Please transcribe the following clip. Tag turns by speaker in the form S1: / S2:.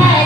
S1: Bye.